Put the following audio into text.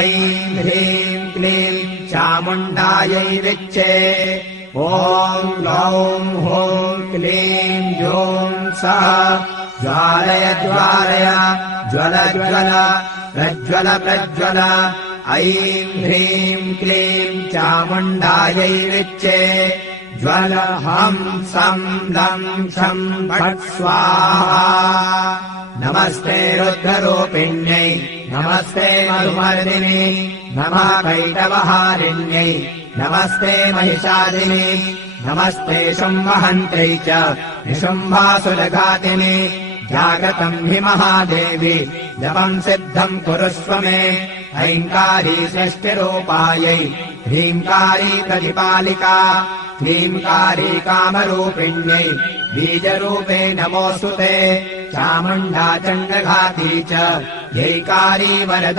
ऐं ह्रीं क्लीं चामुण्डायै विच्चे ॐ ग्लौं हूं क्लीं जूं सः ज्वालय ज्वालय ज्वल ज्वल प्रज्वल प्रज्वल ऐं ह्रीं क्लीं चामुण्डायै विच्चे ज्वल हं सं लं क्षं फट् स्वाहा नमस्ते रुद्ररूपिण्यै नमस्ते मधुमर्दिने नमः कैटवहारिण्यै नमस्ते महिषादिने नमस्ते शुम्भहन्त्यै च निशुम्भासुरघातिने जागतम् हि महादेवी जपम् सिद्धम् कुरुष्व मे ऐङ्कारी सृष्टिरूपायै ह्रीङ्कारी प्रतिपालिका क्लीङ्कारी कामरूपिण्यै बीजरूपे नमोऽस्तु ते चामुण्डा चण्डघाती च ह्यैकारी वरदा